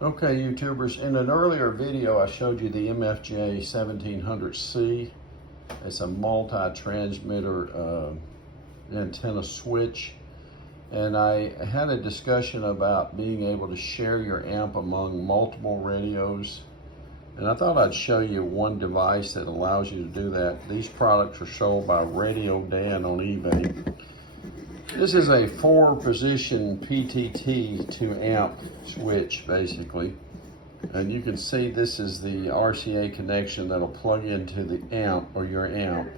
Okay, YouTubers, in an earlier video I showed you the ARB-704C. It's a multi-transmitter antenna switch, and I had a discussion about being able to share your amp among multiple radios, and I thought I'd show you one device that allows you to do that. These products are sold by Radio Dan on eBay. This is a 4-position PTT to amp switch, basically. And you can see this is the RCA connection that'll plug into the amp, or your amp.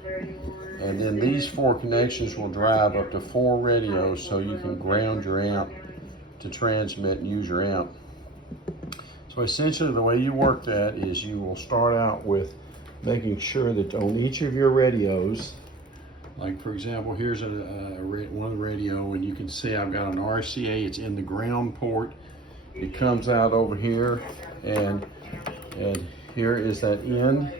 And then these 4 connections will drive up to 4 radios, so you can ground your amp to transmit and use your amp. So essentially the way you work that is you will start out with making sure that on each of your radios, like for example, here's one radio, and you can see I've got an RCA. It's in the ground port. It comes out over here, and here is that in.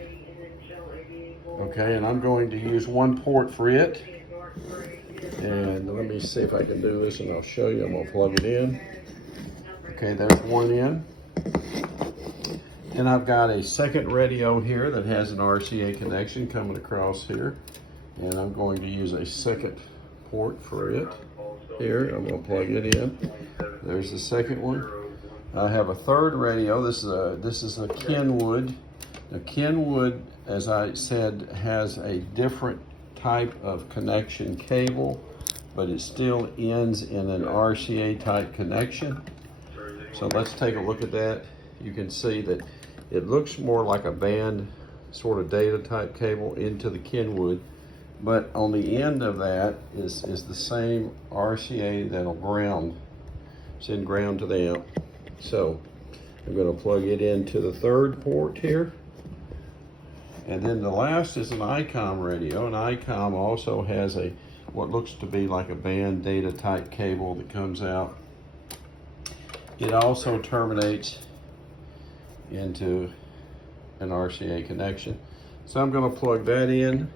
Okay, and I'm going to use one port for it. And let me see if I can do this, and I'll show you. I'm gonna plug it in. Okay, there's one in. And I've got a second radio here that has an RCA connection coming across here. And I'm going to use a second port for it. Here, I'm going to plug it in. There's the second one. I have a third radio. This is a Kenwood. Now, Kenwood, as I said, has a different type of connection cable, but it still ends in an RCA type connection. So let's take a look at that. You can see that it looks more like a band sort of data type cable into the Kenwood. But on the end of that is the same RCA that'll ground. Send ground to the amp. So I'm going to plug it into the third port here. And then the last is an ICOM radio. And ICOM also has what looks to be like a band data type cable that comes out. It also terminates into an RCA connection. So I'm going to plug that in.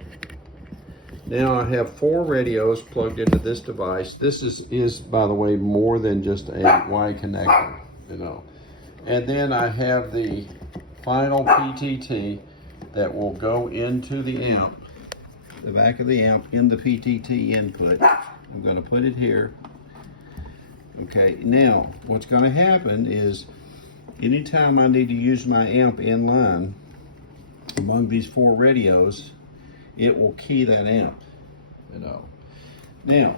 Now I have 4 radios plugged into this device. This is by the way, more than just a Y connector, you know. And then I have the final PTT that will go into the amp, the back of the amp in the PTT input. I'm going to put it here. Okay, now what's going to happen is anytime I need to use my amp in line among these 4 radios, it will key that amp, you know. Now,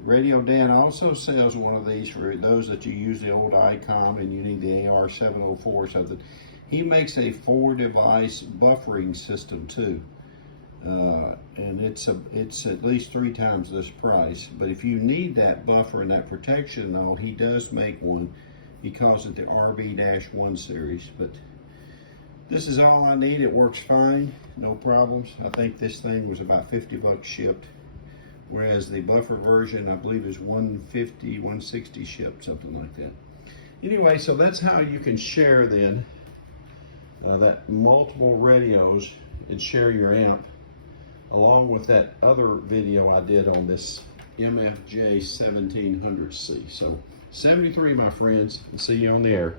Radio Dan also sells one of these for those that you use the old ICOM and you need the AR-704 or something. He makes a 4-device buffering system too. And it's at least 3 times this price. But if you need that buffer and that protection though, he does make one. He calls it the ARB-704 series. But this is all I need. It works fine, no problems. I think this thing was about 50 bucks shipped, whereas the buffer version I believe is 150, 160 shipped, something like that. Anyway, so that's how you can share then that multiple radios and share your amp, along with that other video I did on this MFJ 1700C. So 73, my friends, and see you on the air.